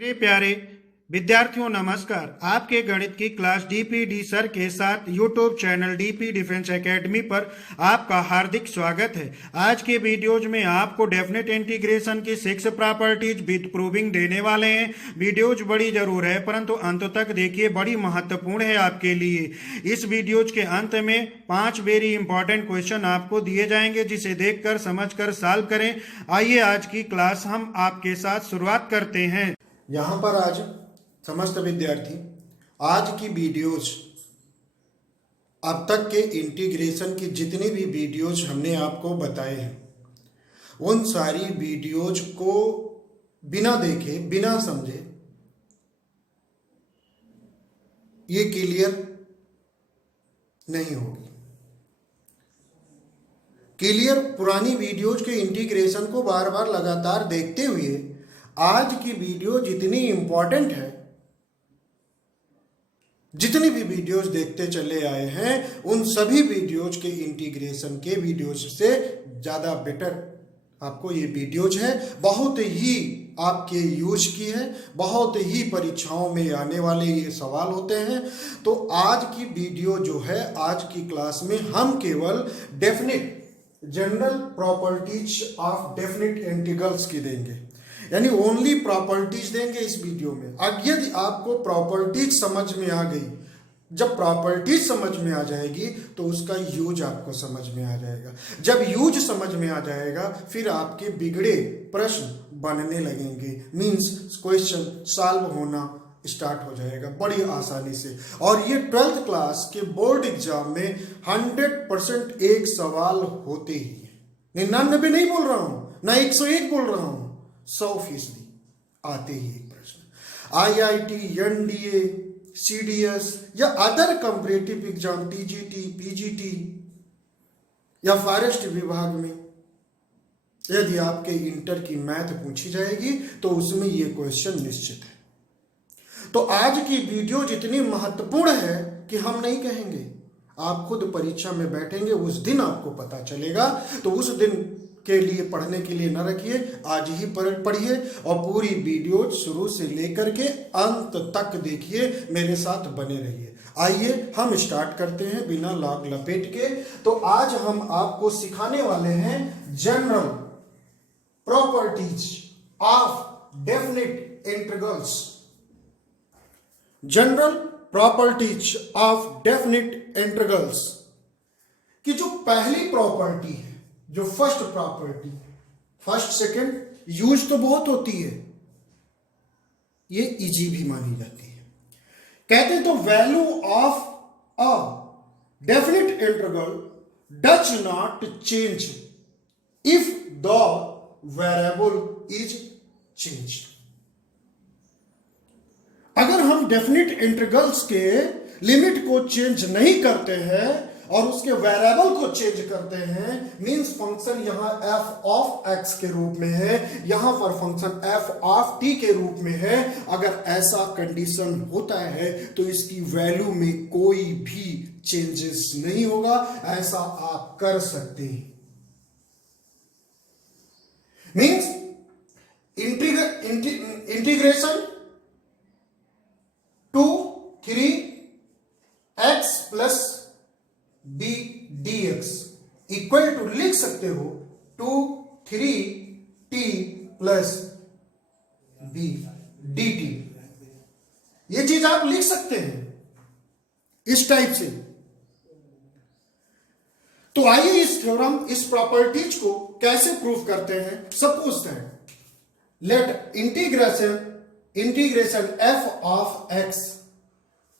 मेरे प्यारे विद्यार्थियों नमस्कार। आपके गणित की क्लास डीपीडी सर के साथ YouTube channel DP defence academy पर आपका हार्दिक स्वागत है। आज के वीडियोज में आपको डेफिनेट इंटीग्रेशन की 6 प्रॉपर्टीज विद प्रूविंग देने वाले हैं। वीडियोज बड़ी जरूर है परंतु अंत तक देखिए, बड़ी महत्वपूर्ण है आपके लिए। इस वीडियोज के अंत में 5 वेरी इंपॉर्टेंट क्वेश्चन आपको दिए जाएंगे जिसे देखकर समझकर सॉल्व करें। आइए आज की क्लास हम आपके साथ शुरुआत करते हैं। यहाँ पर आज समस्त विद्यार्थी आज की वीडियोज, अब तक के इंटीग्रेशन की जितनी भी वीडियोज हमने आपको बताए हैं उन सारी वीडियोज को बिना देखे बिना समझे ये क्लियर नहीं होगी। क्लियर पुरानी वीडियोज के इंटीग्रेशन को बार बार लगातार देखते हुए आज की वीडियो जितनी इंपॉर्टेंट है, जितनी भी वीडियोज देखते चले आए हैं उन सभी वीडियोज के इंटीग्रेशन के वीडियोज से ज़्यादा बेटर आपको ये वीडियोज है। बहुत ही आपके यूज की है, बहुत ही परीक्षाओं में आने वाले ये सवाल होते हैं। तो आज की वीडियो जो है, आज की क्लास में हम केवल definite general properties of definite integrals की देंगे, यानी ओनली प्रॉपर्टीज देंगे इस वीडियो में। अब यदि आपको प्रॉपर्टीज समझ में आ गई, जब प्रॉपर्टीज समझ में आ जाएगी तो उसका यूज आपको समझ में आ जाएगा। जब यूज समझ में आ जाएगा फिर आपके बिगड़े प्रश्न बनने लगेंगे, मींस क्वेश्चन सॉल्व होना स्टार्ट हो जाएगा बड़ी आसानी से। और ये 12th क्लास के बोर्ड एग्जाम में 100% एक सवाल होते ही है। 99 नहीं बोल रहा हूं, ना 101 बोल रहा हूं, 100% आते ही एक प्रश्न। IIT, NDA, CDS या other comparative exam TGT, PGT या फॉरेस्ट विभाग में यदि आपके इंटर की मैथ पूछी जाएगी तो उसमें ये क्वेश्चन निश्चित है। तो आज की वीडियो जितनी महत्वपूर्ण है कि हम नहीं कहेंगे, आप खुद परीक्षा में बैठेंगे उस दिन आपको पता चलेगा। तो उस दिन के लिए पढ़ने के लिए न रखिए, आज ही पढ़िए और पूरी वीडियो शुरू से लेकर के अंत तक देखिए, मेरे साथ बने रहिए। आइए हम स्टार्ट करते हैं बिना लाग लपेट के। तो आज हम आपको सिखाने वाले हैं general properties of definite integrals. General properties of definite integrals की जो पहली प्रॉपर्टी है, जो first property, first second use तो बहुत होती है, ये इजी भी मानी जाती है। कहते हैं तो value of a definite integral does not change if the variable is changed. अगर हम डेफिनिट इंटीग्रल्स के लिमिट को चेंज नहीं करते हैं और उसके वेरिएबल को चेंज करते हैं, मींस फंक्शन यहां f ऑफ x के रूप में है, यहां पर फंक्शन f ऑफ t के रूप में है। अगर ऐसा कंडीशन होता है तो इसकी वैल्यू में कोई भी चेंजेस नहीं होगा। ऐसा आप कर सकते हैं। Means integration 2 3x plus b dx equal to लिख सकते हो 2 3t प्लस b dt। ये चीज आप लिख सकते हैं इस टाइप से। तो आइए इस थ्योरम, इस प्रॉपर्टीज को कैसे प्रूफ करते हैं। Suppose that let integration f of x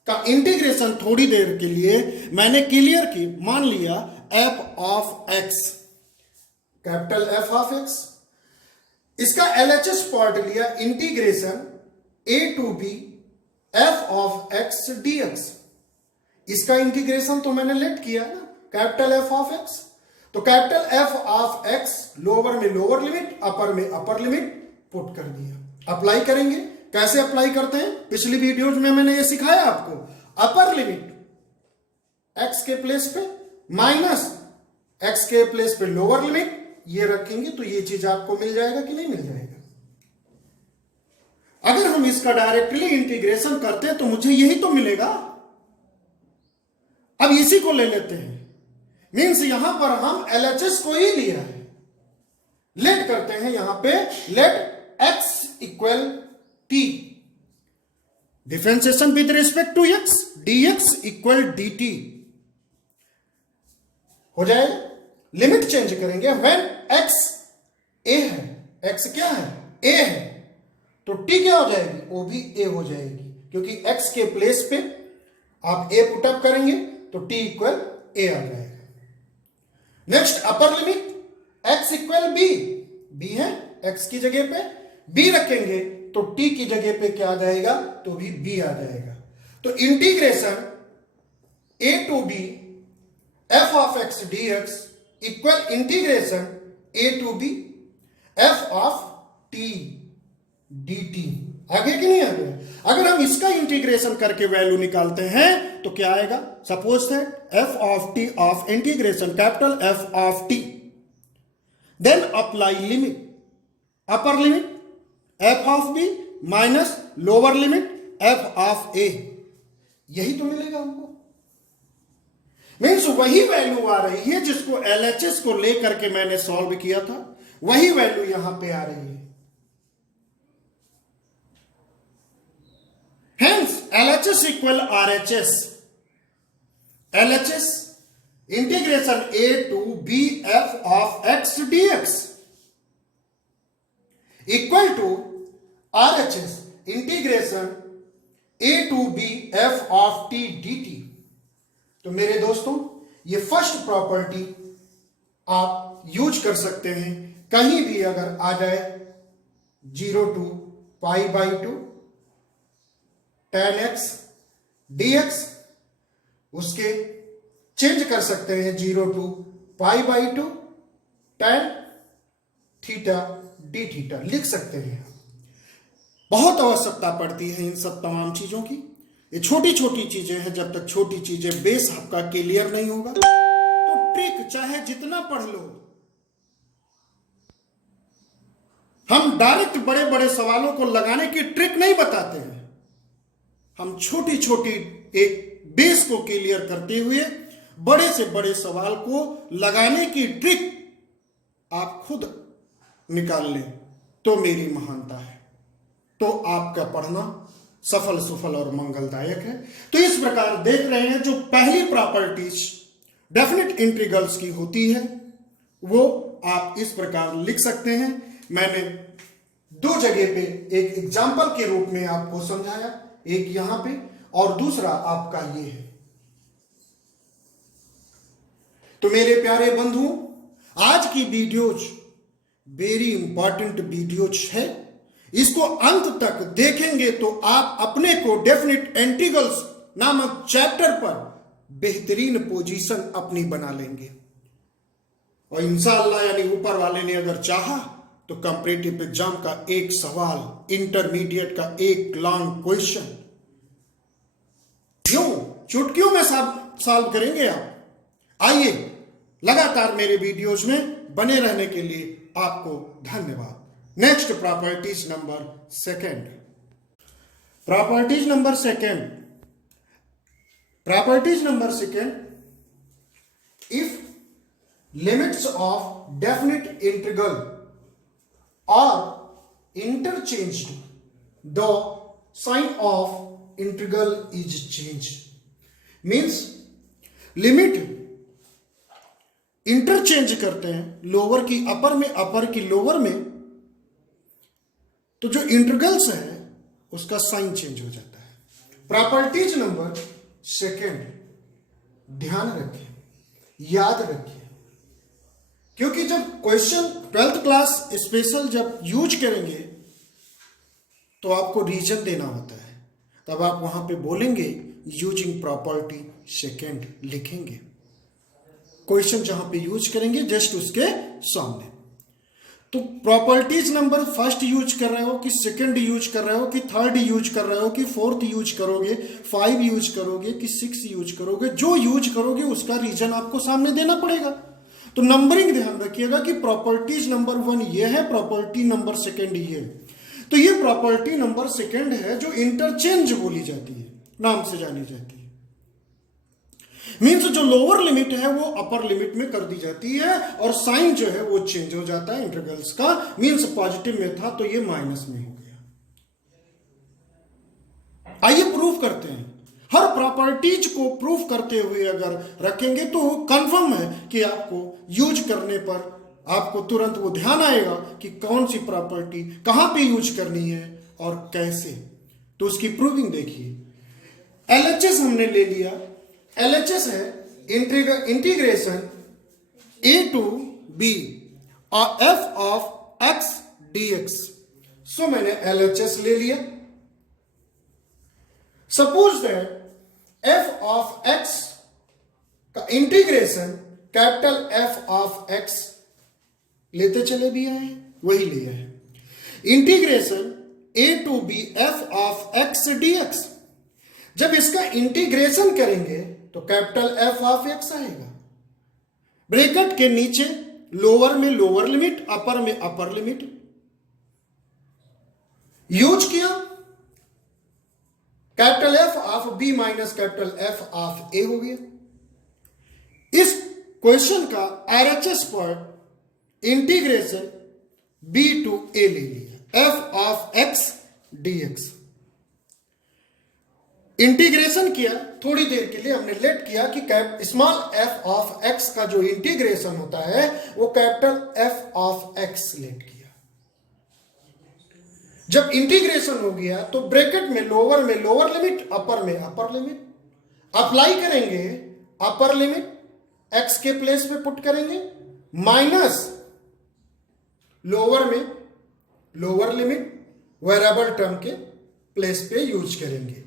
का इंटीग्रेशन थोड़ी देर के लिए मैंने क्लियर की, मान लिया f of x, capital F of x, इसका LHS पार्ट लिया integration a to b f of x dx। इसका इंटीग्रेशन तो मैंने लेट किया ना, कैपिटल F ऑफ x। तो capital F of x lower में लोअर लिमिट, अपर में अपर लिमिट पुट कर दिया। अप्लाई करेंगे, कैसे अप्लाई करते हैं पिछली वीडियोज में मैंने ये सिखाया आपको। अपर लिमिट x के प्लेस पे माइनस x के प्लेस पे लोअर लिमिट ये रखेंगे तो ये चीज आपको मिल जाएगा कि नहीं मिल जाएगा। अगर हम इसका डायरेक्टली इंटीग्रेशन करते हैं तो मुझे यही तो मिलेगा। अब इसी को ले लेते हैं, मीन्स यहां पर हम LHS को ही लिया है। लेट करते हैं यहां पे, let x equal t, differentiation with respect to x, dx equal dt हो जाएगा। लिमिट चेंज करेंगे, व्हेन x a है, x क्या है, a है, तो t क्या हो जाएगी, वो भी a हो जाएगी, क्योंकि x के प्लेस पे आप a पुट अप करेंगे तो t इक्वल a आ जाएगा। नेक्स्ट अपर limit, x equal b, b है, x की जगह पे b रखेंगे तो t की जगह पे क्या आ जाएगा, तो भी b आ जाएगा। तो integration a to b f of x dx equal integration a to b f of t dt। आगे कि नहीं आगे? अगर हम इसका इंटीग्रेशन करके वैल्यू निकालते हैं तो क्या आएगा, suppose that f of t of integration capital F of t, then apply limit, upper limit f of b minus lower limit f of a, यही तो मिलेगा हमको। मीन्स वही वैल्यू आ रही है जिसको LHS को लेकर के मैंने सॉल्व किया था, वही वैल्यू यहां पे आ रही है। Hence LHS equal RHS, LHS integration a to b f of x dx equal to RHS integration a to b f of t dt। तो मेरे दोस्तों ये फर्स्ट प्रॉपर्टी आप यूज कर सकते हैं कहीं भी अगर आ जाए, 0 to π/2 tan x dx, उसके चेंज कर सकते हैं 0 to π/2 tan theta D theta लिख सकते हैं। बहुत आवश्यकता पड़ती है इन सब तमाम चीजों की। ये छोटी छोटी चीजें हैं, जब तक छोटी चीजें बेस आपका क्लियर नहीं होगा तो ट्रिक चाहे जितना पढ़ लो, हम डायरेक्ट बड़े बड़े सवालों को लगाने की ट्रिक नहीं बताते हैं, हम छोटी छोटी एक बेस को क्लियर करते हुए बड़े से बड़े सवाल को लगाने की ट्रिक आप खुद निकाल लें तो मेरी महानता है, तो आपका पढ़ना सफल सुफल और मंगलदायक है। तो इस प्रकार देख रहे हैं जो पहली प्रॉपर्टीज डेफिनेट इंटीग्रल्स की होती है वो आप इस प्रकार लिख सकते हैं। मैंने दो जगह पे एक एग्जाम्पल के रूप में आपको समझाया, एक यहां पे और दूसरा आपका ये है। तो मेरे प्यारे बंधुओं, आज की वीडियोज वेरी इंपॉर्टेंट वीडियोज है, इसको अंत तक देखेंगे तो आप अपने को डेफिनेट इंटीग्रल्स नामक चैप्टर पर बेहतरीन पोजीशन अपनी बना लेंगे और इंशाअल्लाह यानी ऊपर वाले ने अगर चाहा तो कॉम्पिटिटिव एग्जाम का एक सवाल, इंटरमीडिएट का एक लॉन्ग क्वेश्चन यूं चुटकियों में सॉल्व करेंगे आप। आइए लगातार मेरे वीडियोज में बने रहने के लिए आपको धन्यवाद। Next properties number second, properties number second, if limits of definite integral are interchanged, the sign of integral is changed। means limit interchange करते हैं लोअर की अपर में, अपर की लोअर में, तो जो इंटीग्रल्स है उसका साइन चेंज हो जाता है। प्रॉपर्टीज नंबर सेकेंड, ध्यान रखें, याद रखें, क्योंकि जब क्वेश्चन 12th क्लास स्पेशल जब यूज करेंगे तो आपको रीजन देना होता है, तब आप वहां पे बोलेंगे यूजिंग प्रॉपर्टी सेकेंड लिखेंगे, क्वेश्चन जहां पे यूज करेंगे जस्ट उसके सामने। तो प्रॉपर्टीज नंबर फर्स्ट यूज कर रहे हो कि सेकंड यूज कर रहे हो कि थर्ड यूज कर रहे हो कि फोर्थ यूज करोगे, 5 यूज करोगे कि 6 यूज करोगे, जो यूज करोगे उसका रीजन आपको सामने देना पड़ेगा। तो नंबरिंग ध्यान रखिएगा कि प्रॉपर्टीज नंबर 1 ये है, प्रॉपर्टी नंबर सेकंड ये है। तो ये प्रॉपर्टी नंबर सेकंड है जो इंटरचेंज बोली जाती है, नाम से जानी जाती है। मीन्स जो लोअर लिमिट है वो अपर लिमिट में कर दी जाती है और साइन जो है वो चेंज हो जाता है इंटीग्रल्स का। मीन्स पॉजिटिव में था तो ये माइनस में हो गया। आइए प्रूफ करते हैं। हर प्रॉपर्टीज को प्रूफ करते हुए अगर रखेंगे तो कंफर्म है कि आपको यूज करने पर आपको तुरंत वो ध्यान आएगा कि कौन सी प्रॉपर्टी कहां पे यूज करनी है और कैसे। तो उसकी प्रूविंग देखिए। एलएचएस हमने ले लिया। एलएचएस है इंटीग्रेशन a to b और f ऑफ x dx। सो मैंने एलएचएस ले लिया। Suppose that f of x का integration capital F of x लेते चले भी आए, वही लिया है। Integration a to b f of x dx। जब इसका इंटीग्रेशन करेंगे तो कैपिटल F ऑफ x आएगा। ब्रैकेट के नीचे लोअर में लोअर लिमिट, अपर में अपर लिमिट यूज किया। Capital F of b minus capital F of a हो गया। इस क्वेश्चन का RHS पर इंटीग्रेशन b टू a ले लिया। f of x dx integration किया। थोड़ी देर के लिए हमने लेट किया कि स्मॉल f ऑफ x का जो इंटीग्रेशन होता है वो capital F of x let किया। जब इंटीग्रेशन हो गया तो ब्रैकेट में लोअर लिमिट, अपर में अपर लिमिट अप्लाई करेंगे। अपर लिमिट x के प्लेस पे पुट करेंगे माइनस लोअर में लोअर लिमिट वेरिएबल टर्म के प्लेस पे यूज करेंगे।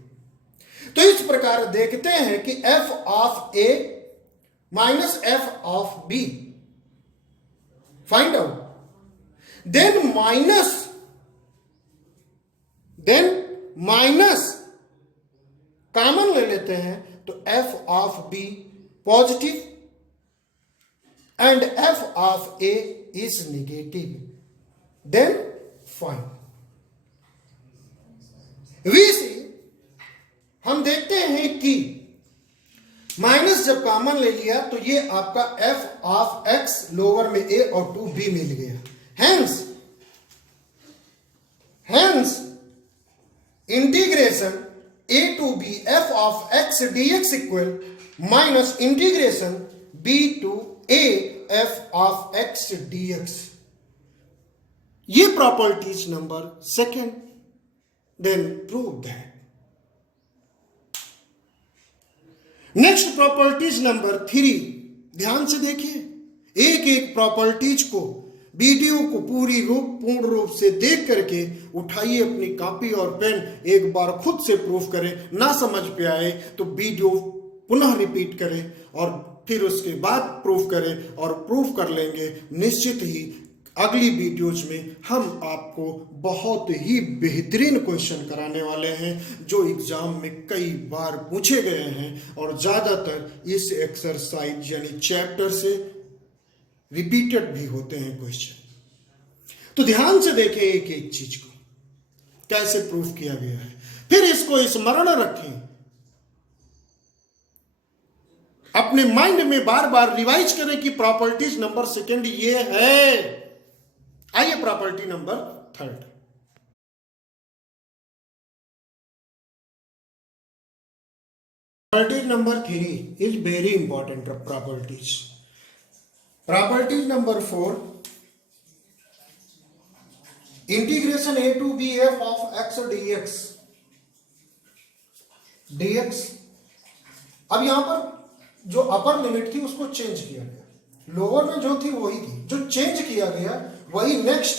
तो इस प्रकार देखते हैं कि f of a minus f of b find out. Then minus common ले लेते हैं तो f of b positive and f of a is negative. Then find we see. हम देखते हैं कि माइनस जब कॉमन ले लिया तो ये आपका f ऑफ x लोअर में a और 2b मिल गया। Hence integration a to b f of x dx equal minus integration b to a f of x dx। ये properties number second. Then prove that. Next properties number 3। ध्यान से देखिए। एक एक प्रॉपर्टीज को वीडियो को पूर्ण रूप से देख करके उठाइए अपनी कॉपी और पेन, एक बार खुद से प्रूफ करें। ना समझ पे आए तो वीडियो पुनः रिपीट करें और फिर उसके बाद प्रूफ करें और प्रूफ कर लेंगे। निश्चित ही अगली वीडियोज में हम आपको बहुत ही बेहतरीन क्वेश्चन कराने वाले हैं जो एग्जाम में कई बार पूछे गए हैं और ज़्यादातर इस एक्सरसाइज यानी चैप्टर से रिपीटेड भी होते हैं क्वेश्चन। तो ध्यान से देखें एक एक चीज को कैसे प्रूफ किया गया है, फिर इसको स्मरण रखें, अपने माइंड में बार बार रिवाइज करें कि प्रॉपर्टीज नंबर सेकेंड ये है। आइए property number third. Property number 3 is very important properties. Property number 4 integration a to b f of x dx। अब यहां पर जो अपर लिमिट थी उसको चेंज किया गया, लोअर में जो थी वही थी, जो चेंज किया गया वही नेक्स्ट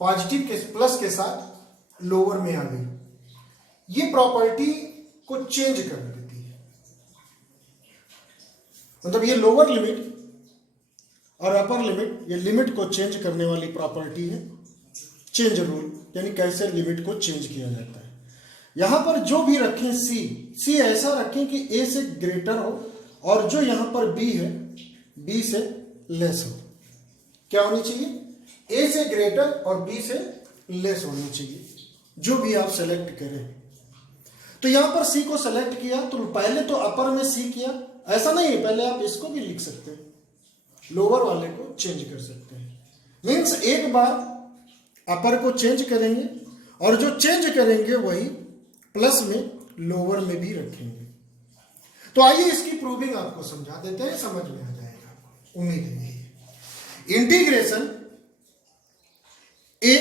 पॉजिटिव के प्लस के साथ लोअर में आ गई। ये प्रॉपर्टी को चेंज कर देती है। मतलब ये लोअर लिमिट और अपर लिमिट, ये लिमिट को चेंज करने वाली प्रॉपर्टी है। चेंज रूल यानी कैसे लिमिट को चेंज किया जाता है। यहां पर जो भी रखें सी ऐसा रखें कि a से ग्रेटर हो और जो यहां पर b है b से लेस हो। क्या होनी चाहिए? a से ग्रेटर और b से लेस होनी चाहिए, जो भी आप सेलेक्ट करें। तो यहां पर सी को सेलेक्ट किया तो पहले तो अपर में सी किया, ऐसा नहीं है, पहले आप इसको भी लिख सकते हैं, लोअर वाले को चेंज कर सकते हैं। मीन्स एक बार अपर को चेंज करेंगे और जो चेंज करेंगे वही प्लस में लोअर में भी रखेंगे। तो आइए इसकी प्रूविंग आपको समझा देते हैं, समझ में आ जाएगा आपको, उम्मीद है यही। Integration A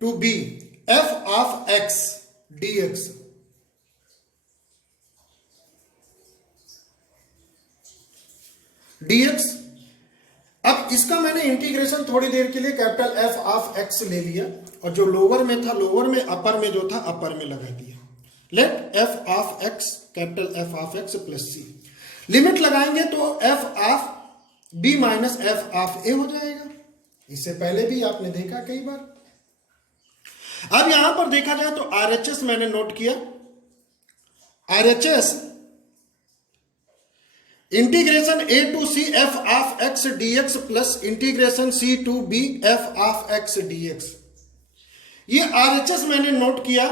to B F of x D x, dx। अब इसका मैंने इंटीग्रेशन थोड़ी देर के लिए कैपिटल एफ ऑफ एक्स ले लिया और जो लोअर में था लोअर में, अपर में जो था अपर में लगा दिया। Let F of X capital F of X plus C, limit लगाएंगे तो F of B minus F of A हो जाएगा। इससे पहले भी आपने देखा कई बार। अब यहां पर देखा जाए तो आरएचएस मैंने नोट किया, RHS integration A to C F of x D x plus integration C to B F of x D x. ये आरएचएस मैंने नोट किया,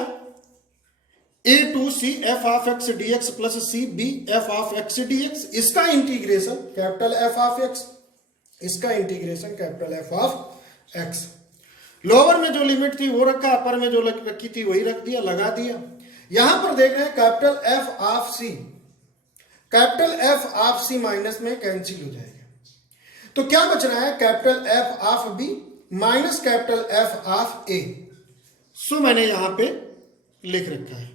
A to C F of x D x plus C B F of x D x. इसका integration capital F of X, इसका integration capital F of X. Lower में जो limit थी वो रखा, अपर में जो रखी थी वही रख दिया, लगा दिया। यहां पर देख रहे हैं capital F of C, capital F of C minus में कैंसिल हो जाएगा, तो क्या बच रहा है capital F of B minus capital F of A. So मैंने यहां पे लिख रखा है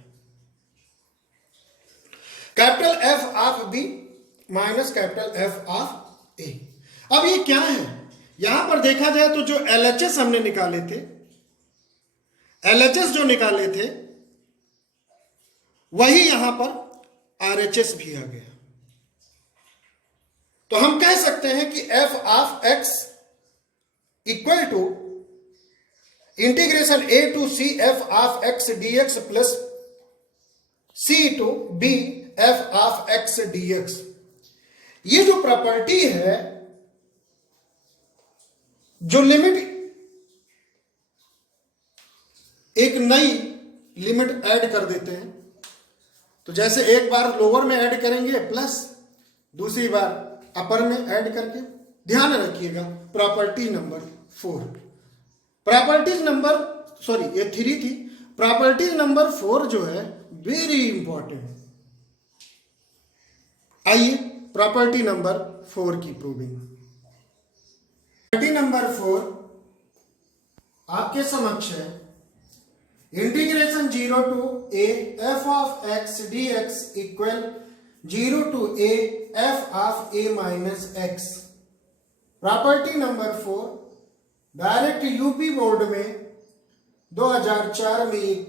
capital F of B minus capital F of A. अब ये क्या है, यहां पर देखा जाए तो जो एलएचएस हमने निकाले थे, एलएचएस जो निकाले थे वही यहां पर आरएचएस भी आ गया। तो हम कह सकते हैं कि f of x equal to integration A to C F of x D x plus c to B F of x D x. ये जो प्रॉपर्टी है, जो लिमिट, एक नई लिमिट ऐड कर देते हैं, तो जैसे एक बार लोअर में ऐड करेंगे प्लस, दूसरी बार अपर में ऐड करके, ध्यान रखिएगा property number 4, properties number sorry ये 3 थी, प्रॉपर्टीज नंबर 4 जो है वेरी इंपॉर्टेंट। आइए प्रॉपर्टी नंबर 4 की प्रूविंग। प्रॉपर्टी नंबर 4 आपके समक्ष है, integration 0 to a f of x D x equal 0 to a f of a minus x. Property number 4 direct UP board में 2004 में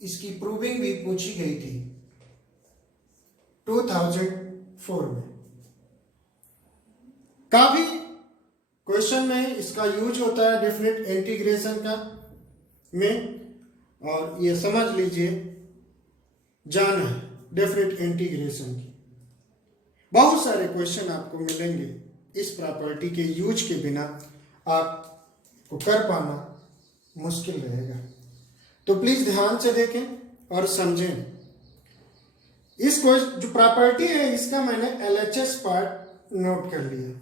इसकी प्रूविंग भी पूछी गई थी, 2004 में। काफी क्वेश्चन में इसका यूज होता है डेफिनेट इंटीग्रेशन का में, और ये समझ लीजिए जाना है डेफिनेट इंटीग्रेशन की। बहुत सारे क्वेश्चन आपको मिलेंगे, इस प्रॉपर्टी के यूज के बिना आपको कर पाना मुश्किल रहेगा। तो प्लीज ध्यान से देखें और समझें। इस क्वेश्चन जो प्रॉपर्टी है इसका मैंने एलएचएस पार्ट नोट कर लिया।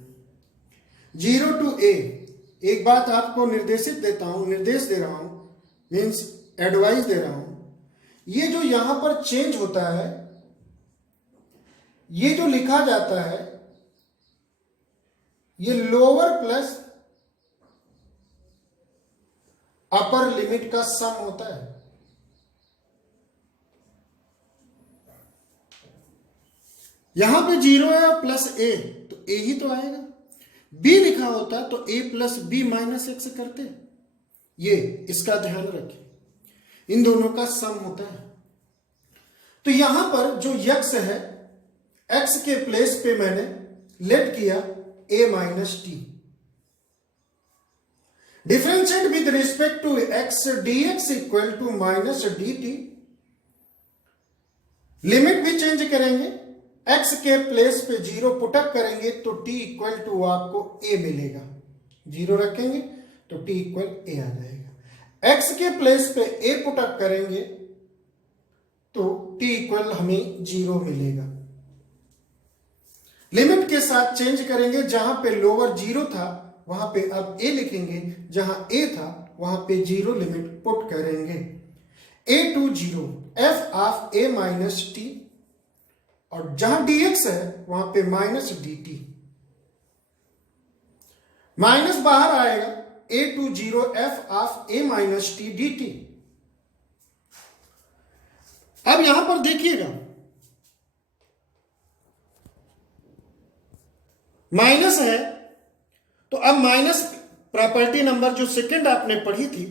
0 टू ए, एक बात आपको निर्देश दे रहा हूं, मीन्स एडवाइस दे रहा हूं, ये जो यहां पर चेंज होता है, ये जो लिखा जाता है, ये लोअर प्लस अपर लिमिट का सम होता है। यहां पे 0 है प्लस ए, तो ए ही तो आएगा। बी लिखा होता है तो ए प्लस बी माइनस एक्स करते, ये इसका ध्यान रखें, इन दोनों का सम होता है। तो यहां पर जो यक्स है, एक्स के प्लेस पे मैंने लेट किया A minus T. Differentiate with respect to X D x equal to minus D T. Limit भी चेंज करेंगे, एक्स के प्लेस पे 0 पुटअप करेंगे तो t इक्वल टू आपको a मिलेगा, 0 रखेंगे तो t इक्वल a आ जाएगा। x के प्लेस पे a पुटअप करेंगे तो t इक्वल हमें 0 मिलेगा। लिमिट के साथ चेंज करेंगे, जहां पे लोअर 0 था वहां पे अब a लिखेंगे, जहां a था वहां पे 0 लिमिट पुट करेंगे। a to 0 f of a minus t, और जहां dx है वहां पे माइनस dt, माइनस बाहर आएगा, a to 0 f of a minus t dt। अब यहां पर देखिएगा माइनस है, तो अब माइनस प्रॉपर्टी नंबर जो सेकंड आपने पढ़ी थी,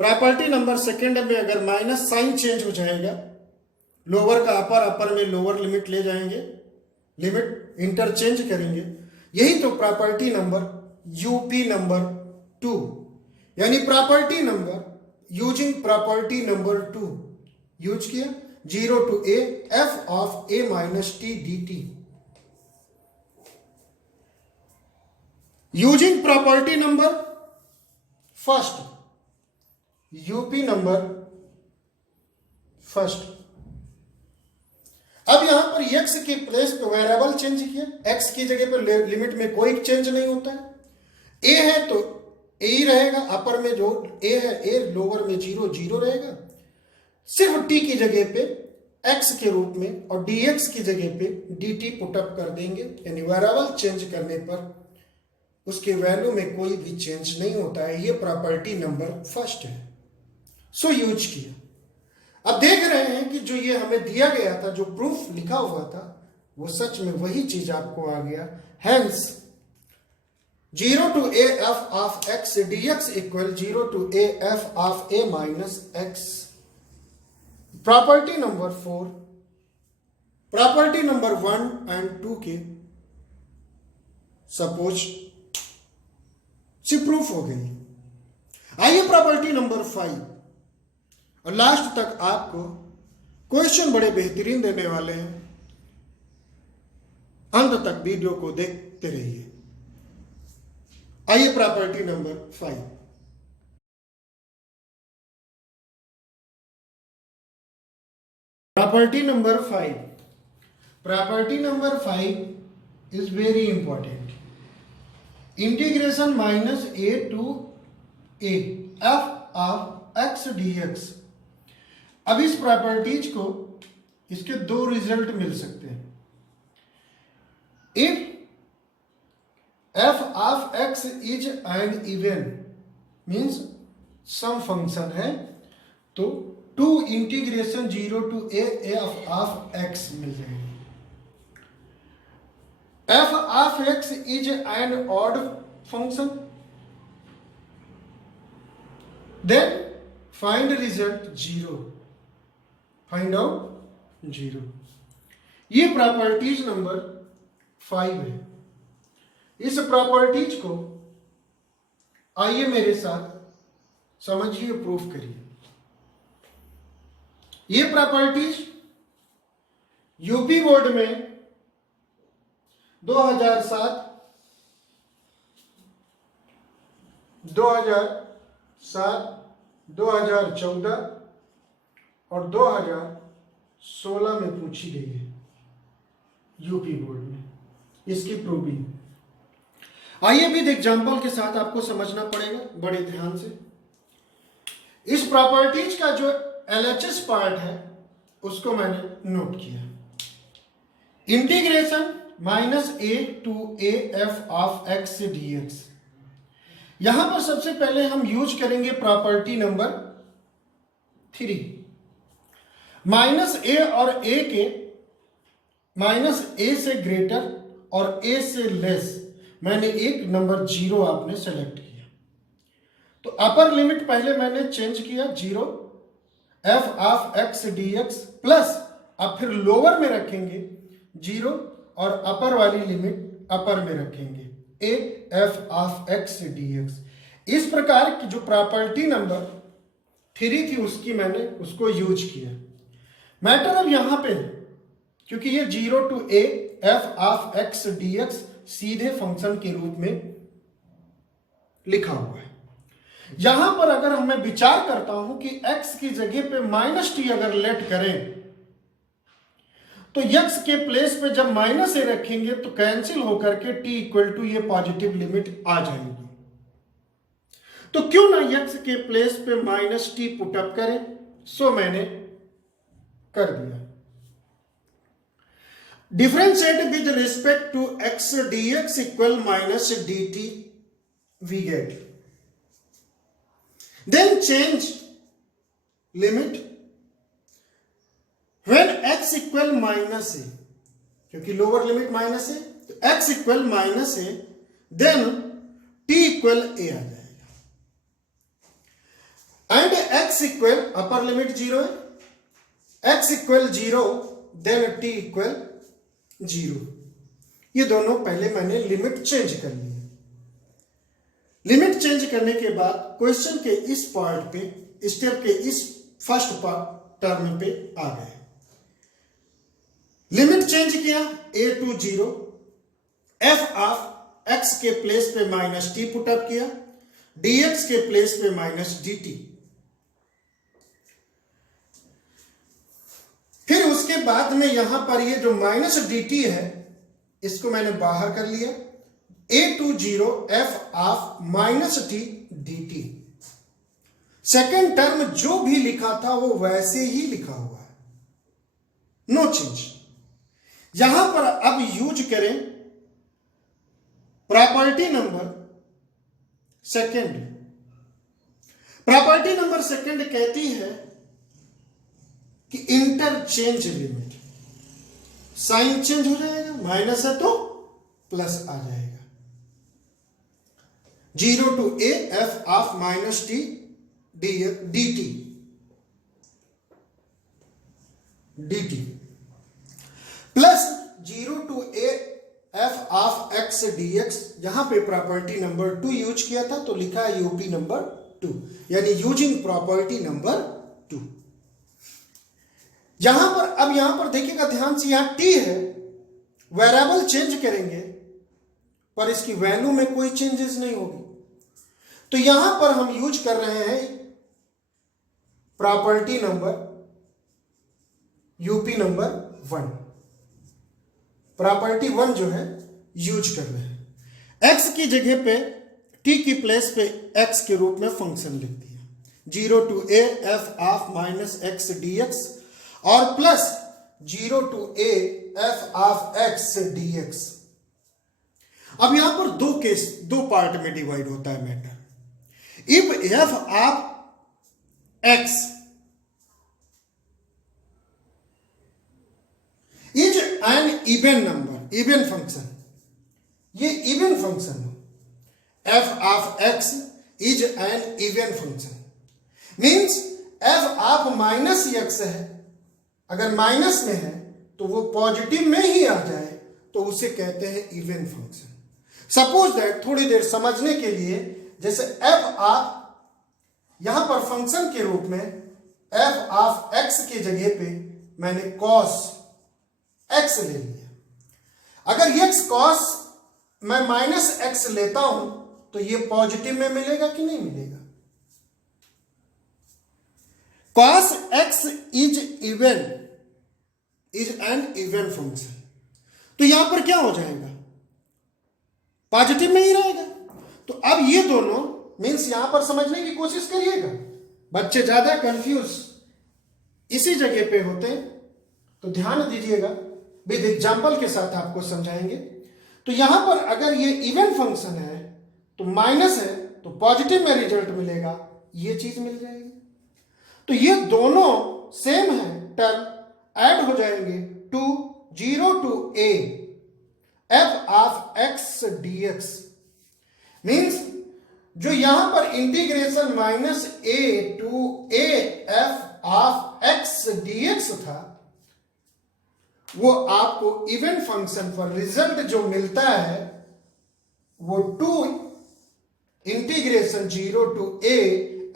प्रॉपर्टी नंबर सेकंड में अगर माइनस साइन चेंज हो जाएगा, लोअर का अपर, अपर में लोअर लिमिट ले जाएंगे, लिमिट इंटरचेंज करेंगे। यही तो प्रॉपर्टी नंबर यूपी नंबर 2, यानी property number using property number 2 use किया। 0 to a f of a minus t dt using property number first, UP number first. अब यहां पर x के प्लेस पे वेरिएबल चेंज किया, x की जगह पर लिमिट में कोई चेंज नहीं होता है। a है तो a ही रहेगा, अपर में जो a है a, लोअर में 0 0 रहेगा। सिर्फ t की जगह पे x के रूप में और dx की जगह पे dt पुटअप कर देंगे, यानी वेरिएबल चेंज करने पर उसके वैल्यू में कोई भी चेंज नहीं होता है। ये प्रॉपर्टी नंबर फर्स्ट है, सो यूज किया। अब देख रहे हैं कि जो ये हमें दिया गया था, जो प्रूफ लिखा हुआ था, वो सच में वही चीज आपको आ गया। Hence 0 to a f of x dx equal 0 to a f of a minus x। Property number 4 property number 1 and 2 के सपोज से प्रूफ हो गई। आइए प्रॉपर्टी नंबर 5, और लास्ट तक आपको क्वेश्चन बड़े बेहतरीन देने वाले हैं, अंत तक वीडियो को देखते रहिए। आइए property number 5। Property number 5, property number 5 is very important. Integration minus a to a f of x dx। अब इस प्रॉपर्टीज को, इसके दो रिजल्ट मिल सकते हैं। If f of x is an even, means some function है, तो 2 integration 0 to a of x मिल जाएगी। f of x is an odd function, then find result 0, find out 0। ये प्रॉपर्टीज नंबर 5 है। इस प्रॉपर्टीज को आइए मेरे साथ समझिए, प्रूफ करिए। ये प्रॉपर्टीज यूपी बोर्ड में 2007, 2014 और 2016 में पूछी गई है यूपी बोर्ड में, इसकी प्रूविंग। आइए विद एग्जांपल के साथ आपको समझना पड़ेगा बड़े ध्यान से। इस प्रॉपर्टीज का जो LHS पार्ट है उसको मैंने नोट किया। Integration minus a to a f of x dx। यहां पर सबसे पहले हम यूज करेंगे प्रॉपर्टी नंबर 3। माइनस a और a के, माइनस a से ग्रेटर और a से लेस, मैंने एक नंबर 0 आपने सेलेक्ट किया। तो अपर लिमिट पहले मैंने चेंज किया 0 f of x dx plus, अब फिर लोअर में रखेंगे 0 और अपर वाली लिमिट अपर में रखेंगे a f of x dx। इस प्रकार की जो प्रॉपर्टी नंबर 3 थी उसकी मैंने उसको यूज किया। मैटर अब यहां पे, क्योंकि ये 0 to a f of x dx सीधे फंक्शन के रूप में लिखा हुआ है। यहां पर अगर मैं विचार करता हूं कि x की जगह पे -t अगर लेट करें तो x के प्लेस पे जब -a रखेंगे तो कैंसिल होकर के t इक्वल टू ये पॉजिटिव लिमिट आ जाएगी। तो क्यों ना x के प्लेस पे -t पुटअप करें। सो मैंने कर दिया। Differentiate with respect to x dx equal -dt we get, then change limit when x equal -a, क्योंकि लोअर लिमिट माइनस है तो x equal -a, then t equal a आ जाएगा एंड x इक्वल अपर लिमिट 0 है, x equal 0 then t equal 0। ये दोनों पहले मैंने लिमिट चेंज कर ली। लिमिट चेंज करने के बाद क्वेश्चन के इस पॉइंट पे, स्टेप के इस फर्स्ट टर्म पे आ गए। लिमिट चेंज किया a to 0, f of x के प्लेस पे -t पुटअप किया, dx के प्लेस पे -dt। फिर उसके बाद में यहां पर ये जो -dt है इसको मैंने बाहर कर लिया, a to 0 f of -t dt। Second term जो भी लिखा था वो वैसे ही लिखा हुआ है, नो चेंज। यहां पर अब यूज करें property number second. Property number second कहती है कि इंटरचेंज लिमिट, साइन चेंज हो जाएगा, माइनस है तो प्लस आ जाएगा। 0 to a f of -t dt plus 0 to a f of x dx। यहां पे प्रॉपर्टी नंबर 2 यूज किया था तो लिखा है यूपी नंबर 2, यानी यूजिंग प्रॉपर्टी नंबर 2। यहां पर अब यहां पर देखिएगा ध्यान से, यहां t है, वेरिएबल चेंज करेंगे पर इसकी वैल्यू में कोई चेंजेस नहीं होगी। तो यहां पर हम यूज कर रहे हैं property number UP number 1। Property 1 जो है यूज कर रहे हैं। x की जगह पे t की प्लेस पे x के रूप में फंक्शन लिख दिया, 0 to a f of -x dx और plus 0 to a f of x dx। अब यहां पर दो पार्ट में डिवाइड होता है matter. If f of x is an even number, even function, ये इवन फंक्शन है, f of x is an even function, means f of -x है, अगर माइनस में है तो वो पॉजिटिव में ही आ जाए तो उसे कहते हैं इवन फंक्शन। सपोज दैट, थोड़ी देर समझने के लिए, जैसे f ऑफ, यहां पर फंक्शन के रूप में f ऑफ x की जगह पे मैंने cos x ले लिया। अगर x cos मैं -x लेता हूं तो ये पॉजिटिव में मिलेगा कि नहीं मिलेगा? cos x is even, is an even function, तो यहां पर क्या हो जाएगा? पॉजिटिव में ही रहेगा। तो अब ये दोनों मीन्स यहां पर समझने की कोशिश करिएगा, बच्चे ज्यादा कंफ्यूज इसी जगह पे होते हैं, तो ध्यान दीजिएगा, विद एग्जाम्पल के साथ आपको समझाएंगे। तो यहां पर अगर ये इवन फंक्शन है तो माइनस है तो पॉजिटिव में रिजल्ट मिलेगा, ये चीज मिल जाएगी। तो ये दोनों सेम है, टर्म ऐड हो जाएंगे two 0 to a f of x dx, means जो यहां पर integration -a to a f of x dx था वो आपको इवन फंक्शन पर रिजल्ट जो मिलता है वो 2 integration 0 to a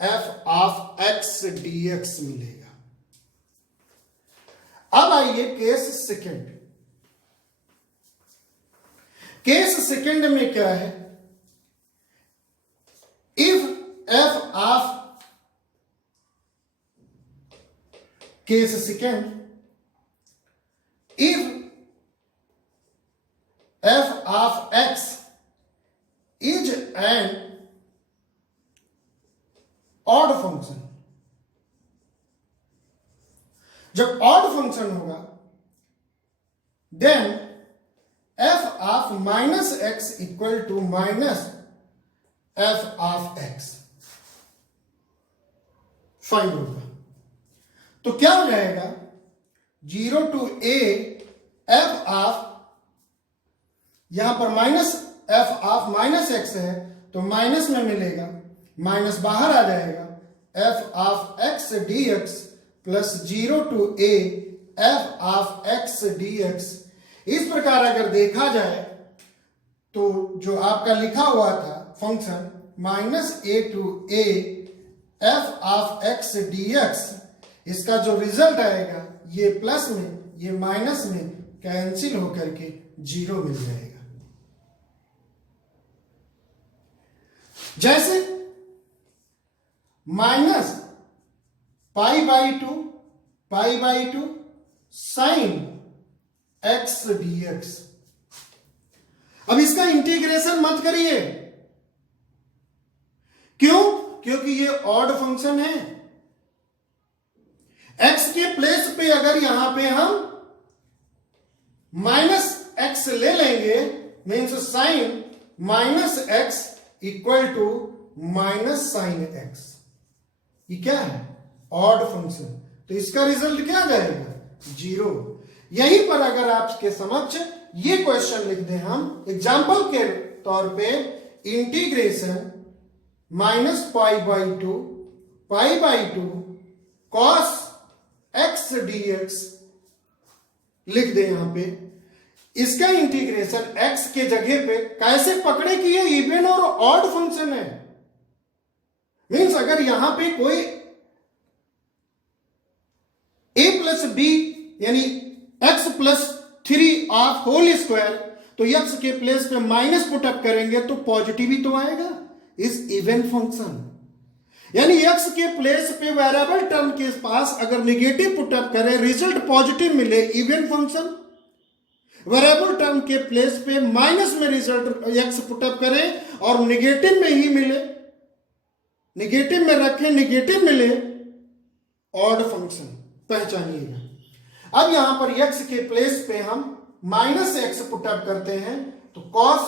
f of x dx मिलेगा। अब आइए केस सेकंड। केस सेकंड में क्या है? If f of case second, if f of x is an odd function. जब ऑड फंक्शन होगा then f of minus x equal to minus F of x find होगा। तो क्या हो जाएगा, 0 टू a एफ ऑफ, यहां पर minus F of minus x है तो माइनस में मिलेगा, माइनस बाहर आ जाएगा, f of x D x plus 0 to a f of x D x. इस प्रकार अगर देखा जाए तो जो आपका लिखा हुआ था function minus a to a f of x D x, इसका जो रिजल्ट आएगा ये प्लस में ये माइनस में कैंसिल होकर के 0 मिल जाएगा। जैसे minus pi by two sine x D x. अब इसका इंटीग्रेशन मत करिए, क्यों? क्योंकि ये ऑड फंक्शन है। एक्स के प्लेस पे अगर यहां पे हम माइनस एक्स ले लेंगे means sine minus x equal to minus sine x, ये क्या है? Odd function. तो इसका रिजल्ट क्या आ जाएगा? 0। यहीं पर अगर आपके समक्ष ये क्वेश्चन लिख दें हम एग्जाम्पल के तौर पे, integration minus pi by to cos x D x लिख दें यहां पे, इसका इंटीग्रेशन एक्स के जगह पे कैसे पकड़े कि ये इवन और ऑड फंक्शन है। मीन्स अगर यहां पे कोई a प्लस बी यानी x plus 3 of whole square, तो x के प्लेस पे माइनस पुटअप करेंगे तो पॉजिटिव ही तो आएगा इस इवन फंक्शन। यानी x के प्लेस पे वेरिएबल टर्म के पास अगर निगेटिव पुटअप करें रिजल्ट पॉजिटिव मिले इवन फंक्शन, वेरिएबल टर्म के प्लेस पे माइनस में रिजल्ट x पुटअप करें और निगेटिव में ही मिले, निगेटिव में रखें निगेटिव मिले, ऑड फंक्शन पहचानिएगा। अब यहां पर x के प्लेस पे हम माइनस एक्स पुटअप करते हैं तो cos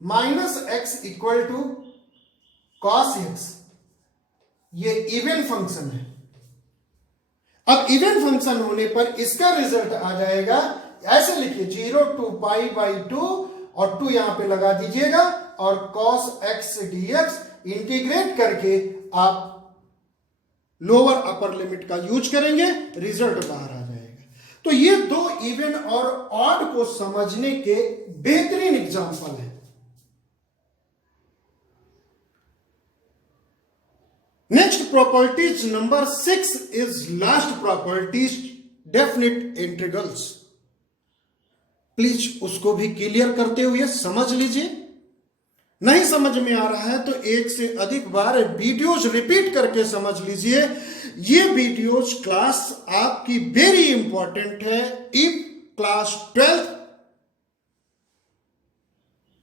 minus x equal to cos x, ये इवन फंक्शन है। अब इवन फंक्शन होने पर इसका रिजल्ट आ जाएगा, ऐसे लिखिए 0 टू पाई बाई 2 और 2 यहां पे लगा दीजिएगा और cos x dx इंटीग्रेट करके आप लोअर अपर लिमिट का यूज करेंगे, रिजल्ट बाहर आ जाएगा। तो ये दो इवन और ऑड को समझने के बेहतरीन एग्जांपल है। Next properties number 6 is last properties definite integrals. Please उसको भी क्लियर करते हुए समझ लीजिए। नहीं समझ में आ रहा है तो एक से अधिक बार वीडियोज रिपीट करके समझ लीजिए। ये वीडियोज क्लास आपकी वेरी इंपॉर्टेंट है in class 12th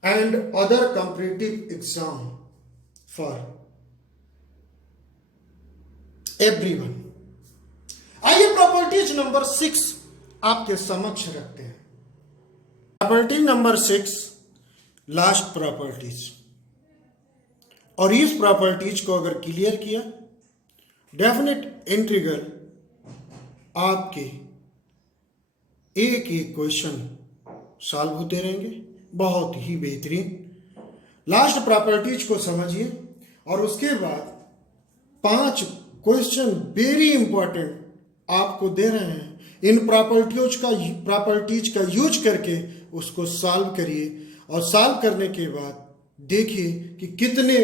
and other competitive exam for everyone. आइए प्रॉपर्टीज नंबर 6 आपके समक्ष रखते हैं। प्रॉपर्टी नंबर 6 लास्ट प्रॉपर्टीज, और इस प्रॉपर्टीज को अगर क्लियर किया डेफिनेट इंटीग्रल आपके एक एक क्वेश्चन सॉल्व होते रहेंगे, बहुत ही बेहतरीन। लास्ट प्रॉपर्टीज को समझिए और उसके बाद 5 क्वेश्चन वेरी इंपॉर्टेंट आपको दे रहे हैं। इन प्रॉपर्टीज का यूज करके उसको सॉल्व करिए और सॉल्व करने के बाद देखिए कि कितने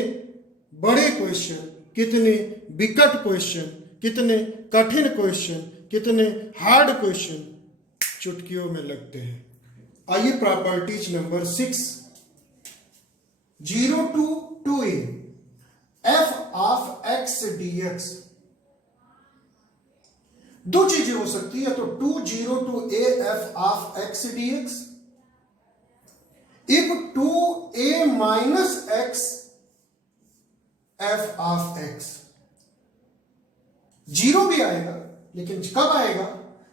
बड़े क्वेश्चन, कितने विकट क्वेश्चन, कितने कठिन क्वेश्चन, कितने हार्ड क्वेश्चन चुटकियों में लगते हैं। आइए properties number 6, 0 to 2a F of x dx, दो चीजें हो सकती है, तो 2 0 to a f of x dx, if 2a minus x f of x, zero भी आएगा, लेकिन कब आएगा?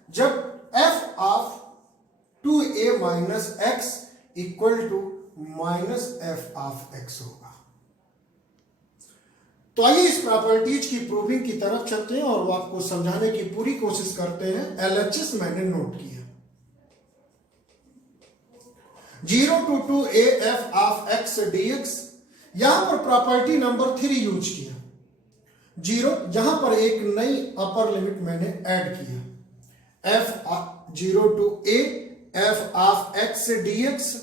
जब f of 2a minus x equal to minus F of x होगा। तो आइए इस प्रॉपर्टीज की प्रूविंग की तरफ चलते हैं और वो आपको समझाने की पूरी कोशिश करते हैं। एलएचएस मैंने नोट किया, 0 to 2a f of x dx, यहां पर प्रॉपर्टी नंबर 3 यूज किया। 0, यहां पर एक नई अपर लिमिट मैंने ऐड किया, f 0 to a f of x dx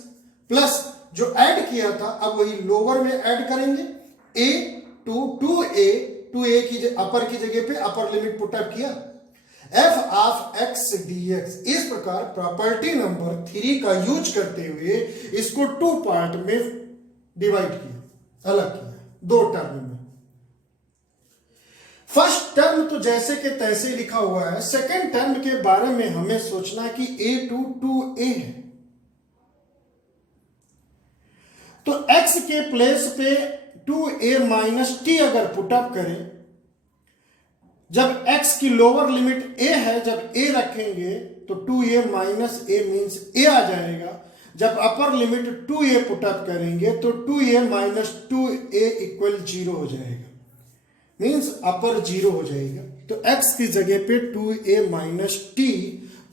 plus जो ऐड किया था अब वही लोअर में ऐड करेंगे, a to 2a की अपर की जगह पे अपर लिमिट पुट अप किया, f ऑफ x dx। इस प्रकार प्रॉपर्टी नंबर 3 का यूज करते हुए इसको 2 पार्ट में डिवाइड किया, अलग किया, 2 टर्म में। फर्स्ट टर्म तो जैसे के तैसे लिखा हुआ है, सेकेंड टर्म के बारे में हमें सोचना कि a to 2a है, तो x के प्लेस पे 2a माइनस टी अगर पुटअप करें, जब x की लोअर लिमिट a है, जब a रखेंगे तो 2a minus a means a आ जाएगा। जब अपर लिमिट 2a पुटअप करेंगे तो 2a माइनस 2a इक्वल 0 हो जाएगा, मीन्स अपर 0 हो जाएगा। तो x की जगह पे 2a माइनस टी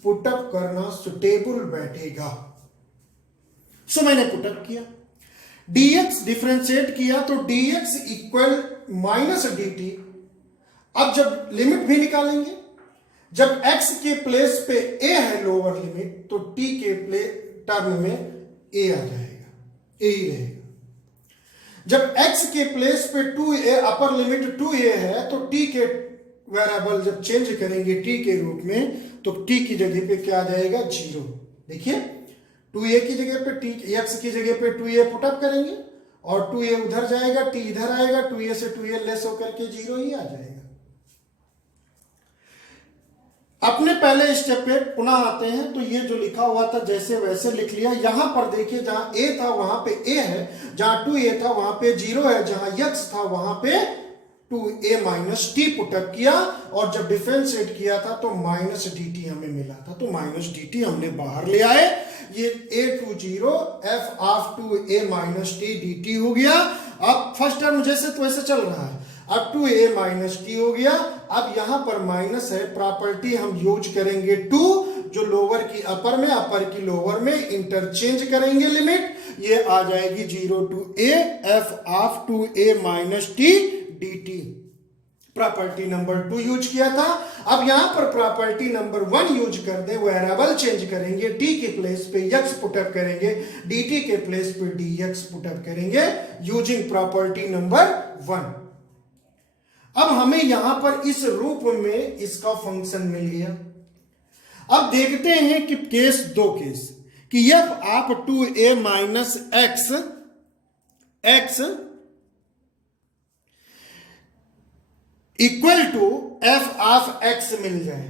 पुटअप करना सुटेबल बैठेगा। सो मैंने पुटअप किया, dx डिफरेंशिएट किया तो dx इक्वल माइनस dt। अब जब लिमिट भी निकालेंगे, जब x के प्लेस पे a है लोअर लिमिट, तो t के टर्म में a आ जाएगा, a ही रहेगा। जब x के प्लेस पे 2a अपर लिमिट 2a है, तो t के वेरिएबल जब चेंज करेंगे t के रूप में, तो t की जगह पे क्या आ जाएगा? 0। देखिए 2a की जगह पे x की जगह पे 2a पुटअप करेंगे और 2a उधर जाएगा, t इधर आएगा, 2a से 2a लेस होकर के 0 ही आ जाएगा। अपने पहले स्टेप पे पुनः आते हैं, तो ये जो लिखा हुआ था जैसे वैसे लिख लिया। यहां पर देखिए, जहां a था वहां पे a है, जहां 2a था वहां पे 0 है, जहां x था वहां पे 2a माइनस टी पुटअप किया, और जब डिफरेंशिएट किया था तो माइनस dt हमें मिला था, तो माइनस dt हमने बाहर ले आए। ये a to 0 f of 2a minus t dt हो गया। अब फर्स्ट टर्म जैसे तो वैसे चल रहा है, अब 2a माइनस टी हो गया। अब यहां पर माइनस है, प्रॉपर्टी हम यूज करेंगे 2, जो लोअर की अपर में, अपर की लोअर में इंटरचेंज करेंगे लिमिट, ये आ जाएगी 0 to a f of 2a minus t dt। Property number 2 use किया था। अब यहां पर प्रॉपर्टी नंबर 1 यूज कर दे, वेरिएबल चेंज करेंगे, t के प्लेस पे x पुटअप करेंगे, dt के प्लेस पे dx पुटअप करेंगे यूजिंग प्रॉपर्टी नंबर 1। अब हमें यहां पर इस रूप में इसका फंक्शन मिल गया। अब देखते हैं कि केस 2 केस कि f of 2a minus x equal to f of x मिल जाए,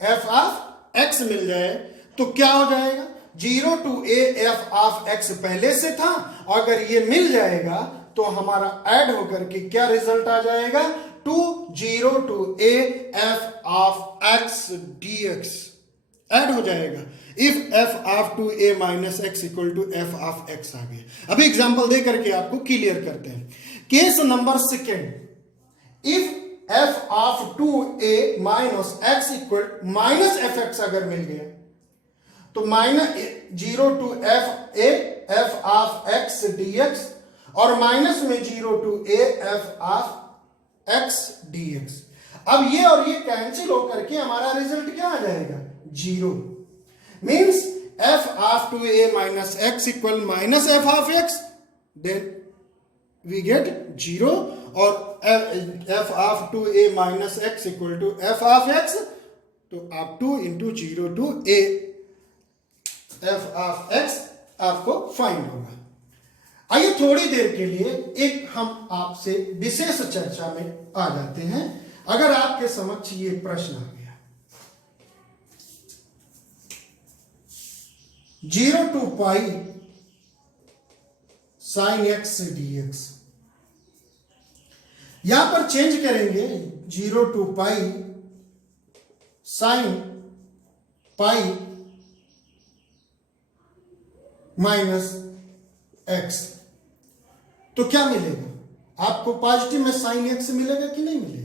f ऑफ x मिल जाए तो क्या हो जाएगा? 0 to a f of x पहले से था, अगर ये मिल जाएगा तो हमारा ऐड होकर के क्या रिजल्ट आ जाएगा? 2 0 to a f of x dx add हो जाएगा। If f of 2a minus x equal to f of x आ गया। अभी एग्जांपल दे करके आपको क्लियर करते हैं। Case number 2, if f of 2a minus x equal minus fx अगर मिल गया, तो minus 0 to f of x dx और माइनस में 0 to a f of x dx। अब ये और ये कैंसिल होकर के हमारा रिजल्ट क्या आ जाएगा? 0। Means f of 2a minus x equal minus f of x, then we get 0, और f of 2a minus x equal to f of x, तो आप 2 into 0 to a f of x आपको find होगा। आइए थोड़ी देर के लिए एक हम आपसे विशेष चर्चा में आ जाते हैं। अगर आपके समक्ष ये प्रश्न आ गया, 0 to pi sine x dx, यहां पर चेंज करेंगे 0 to pi sine pi minus x, तो क्या मिलेगा? आपको पॉजिटिव में साइन एक्स मिलेगा कि नहीं मिलेगा?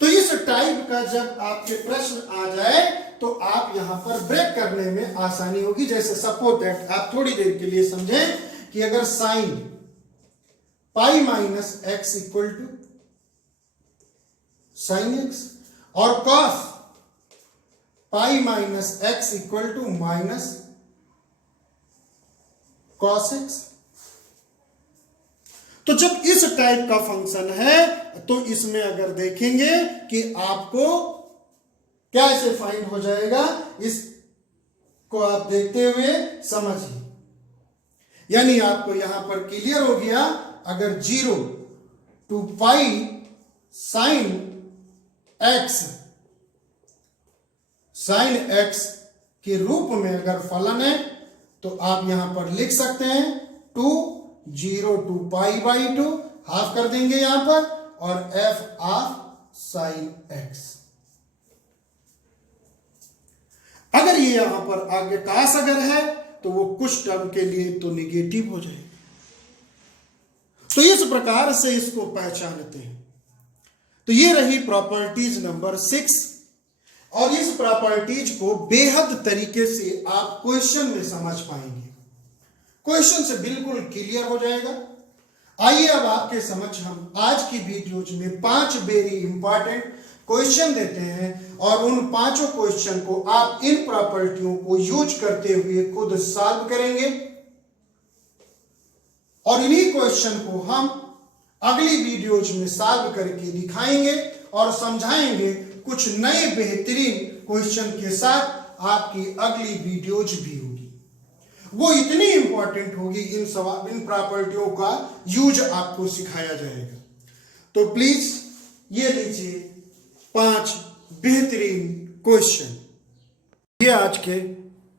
तो इस टाइप का जब आपके प्रश्न आ जाए तो आप यहां पर ब्रेक करने में आसानी होगी। जैसे सपोज दैट, आप थोड़ी देर के लिए समझें कि अगर sine pi minus x equal to sine X और cos pi minus x equal to minus cos X, तो जब इस टाइप का फंक्शन है तो इसमें अगर देखेंगे कि आपको क्या ऐसे फाइंड हो जाएगा, इसको आप देखते हुए समझिए। यानी आपको यहां पर क्लियर हो गया, अगर 0 to पाई साइन एक्स के रूप में अगर फलन है तो आप यहां पर लिख सकते हैं 0 to पाई बाई 2, हाफ कर देंगे यहां पर, और एफ ऑफ साइन एक्स। अगर ये यहां पर आगे काश अगर है तो वो कुछ टर्म के लिए तो निगेटिव हो जाएगा। तो इस प्रकार से इसको पहचानते हैं। तो ये रही प्रॉपर्टीज नंबर 6, और इस प्रॉपर्टीज को बेहद तरीके से आप क्वेश्चन में समझ पाएंगे, क्वेश्चन से बिल्कुल क्लियर हो जाएगा। आइए अब आपके समक्ष हम आज की वीडियोज में 5 वेरी इंपॉर्टेंट क्वेश्चन देते हैं, और उन 5 क्वेश्चन को आप इन प्रॉपर्टियों को यूज करते हुए खुद सॉल्व करेंगे, और इन्हीं क्वेश्चन को हम अगली वीडियोज में सॉल्व करके दिखाएंगे और समझाएंगे। कुछ नए बेहतरीन क्वेश्चन के साथ आपकी अगली वीडियोज भी होगी, वो इतनी इंपॉर्टेंट होगी, इन प्रॉपर्टियों का यूज आपको सिखाया जाएगा। तो प्लीज ये लीजिए 5 बेहतरीन क्वेश्चन। ये आज के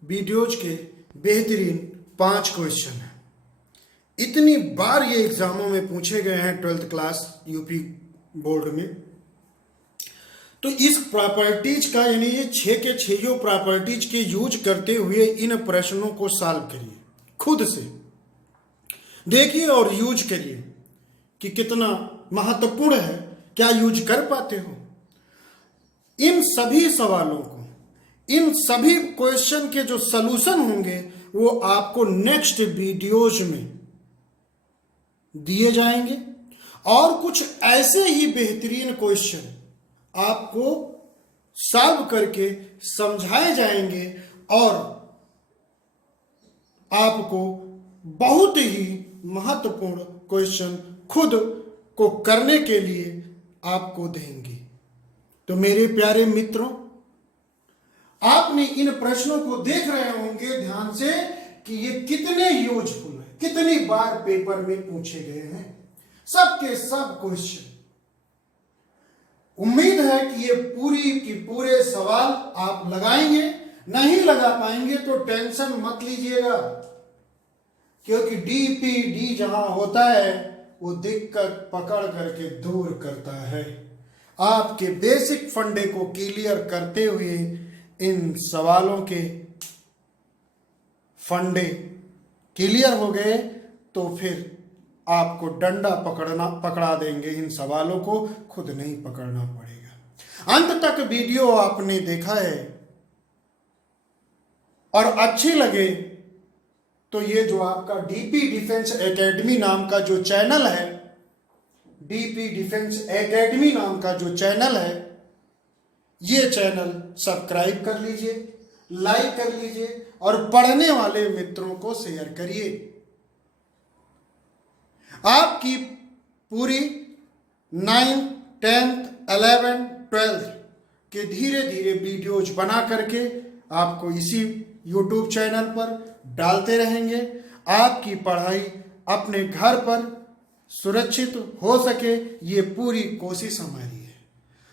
वीडियोज के बेहतरीन 5 क्वेश्चन हैं। इतनी बार ये एग्जामों में पूछे गए हैं 12th क्लास यूपी बोर्ड में। तो इस प्रॉपर्टीज का, यानी ये 6 के 6 प्रॉपर्टीज के यूज करते हुए इन प्रश्नों को सॉल्व करिए, खुद से देखिए और यूज करिए कि कितना महत्वपूर्ण है, क्या यूज कर पाते हो। इन सभी सवालों को, इन सभी क्वेश्चन के जो सलूशन होंगे वो आपको नेक्स्ट वीडियोज में दिए जाएंगे, और कुछ ऐसे ही बेहतरीन क्वेश्चन आपको सॉल्व करके समझाए जाएंगे, और आपको बहुत ही महत्वपूर्ण क्वेश्चन खुद को करने के लिए आपको देंगे। तो मेरे प्यारे मित्रों, आपने इन प्रश्नों को देख रहे होंगे ध्यान से कि ये कितने यूजफुल है, कितनी बार पेपर में पूछे गए हैं, सबके सब क्वेश्चन। उम्मीद है कि ये पूरी की पूरे सवाल आप लगाएंगे। नहीं लगा पाएंगे तो टेंशन मत लीजिएगा, क्योंकि डीपीडी जहां होता है वो दिक्कत पकड़ करके दूर करता है। आपके बेसिक फंडे को क्लियर करते हुए इन सवालों के फंडे क्लियर हो गए तो फिर आपको डंडा पकड़ा देंगे, इन सवालों को खुद नहीं पकड़ना पड़ेगा। अंत तक वीडियो आपने देखा है और अच्छी लगे तो ये जो आपका डीपी डिफेंस एकेडमी नाम का जो चैनल है, डीपी डिफेंस एकेडमी नाम का जो चैनल है, ये चैनल सब्सक्राइब कर लीजिए, लाइक कर लीजिए और पढ़ने वाले मित्रों को शेयर करिए। आपकी पूरी 9th, 10th, 11th, 12th के धीरे धीरे वीडियोज बना करके आपको इसी YouTube चैनल पर डालते रहेंगे। आपकी पढ़ाई अपने घर पर सुरक्षित हो सके, ये पूरी कोशिश हमारी है।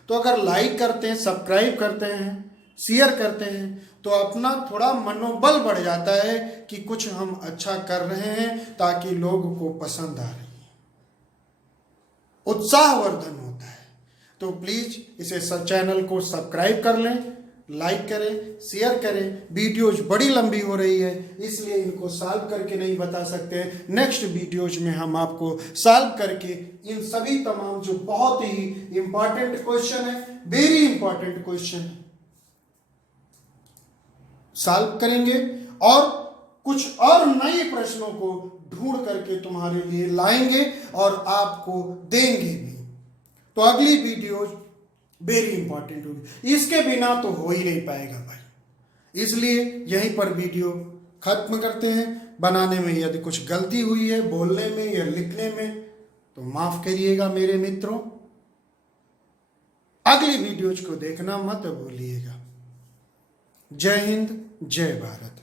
तो अगर लाइक करते हैं, सब्सक्राइब करते हैं, शेयर करते हैं तो अपना थोड़ा मनोबल बढ़ जाता है कि कुछ हम अच्छा कर रहे हैं ताकि लोगों को पसंद आ रही है, उत्साहवर्धन होता है। तो प्लीज इसे चैनल को सब्सक्राइब कर लें, लाइक करें, शेयर करें। वीडियोज बड़ी लंबी हो रही है इसलिए इनको सॉल्व करके नहीं बता सकते। नेक्स्ट वीडियोज में हम आपको सॉल्व करके इन सभी तमाम जो बहुत ही इंपॉर्टेंट क्वेश्चन है, वेरी इंपॉर्टेंट क्वेश्चन सॉल्व करेंगे और कुछ और नए प्रश्नों को ढूंढ करके तुम्हारे लिए लाएंगे और आपको देंगे भी। तो अगली वीडियो वेरी इंपॉर्टेंट होगी, इसके बिना तो हो ही नहीं पाएगा भाई। इसलिए यहीं पर वीडियो खत्म करते हैं। बनाने में यदि कुछ गलती हुई है, बोलने में या लिखने में, तो माफ करिएगा मेरे मित्रों। अगली वीडियोज को देखना मत भूलिएगा। जय हिंद, जय भारत।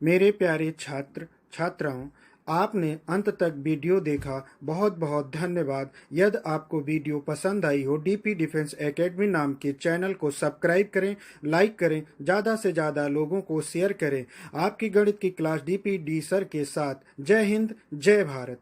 मेरे प्यारे छात्र छात्राओं, आपने अंत तक वीडियो देखा, बहुत बहुत धन्यवाद। यदि आपको वीडियो पसंद आई हो, डीपी डिफेंस एकेडमी नाम के चैनल को सब्सक्राइब करें, लाइक करें, ज़्यादा से ज़्यादा लोगों को शेयर करें। आपकी गणित की क्लास डीपी डी सर के साथ। जय हिंद, जय भारत।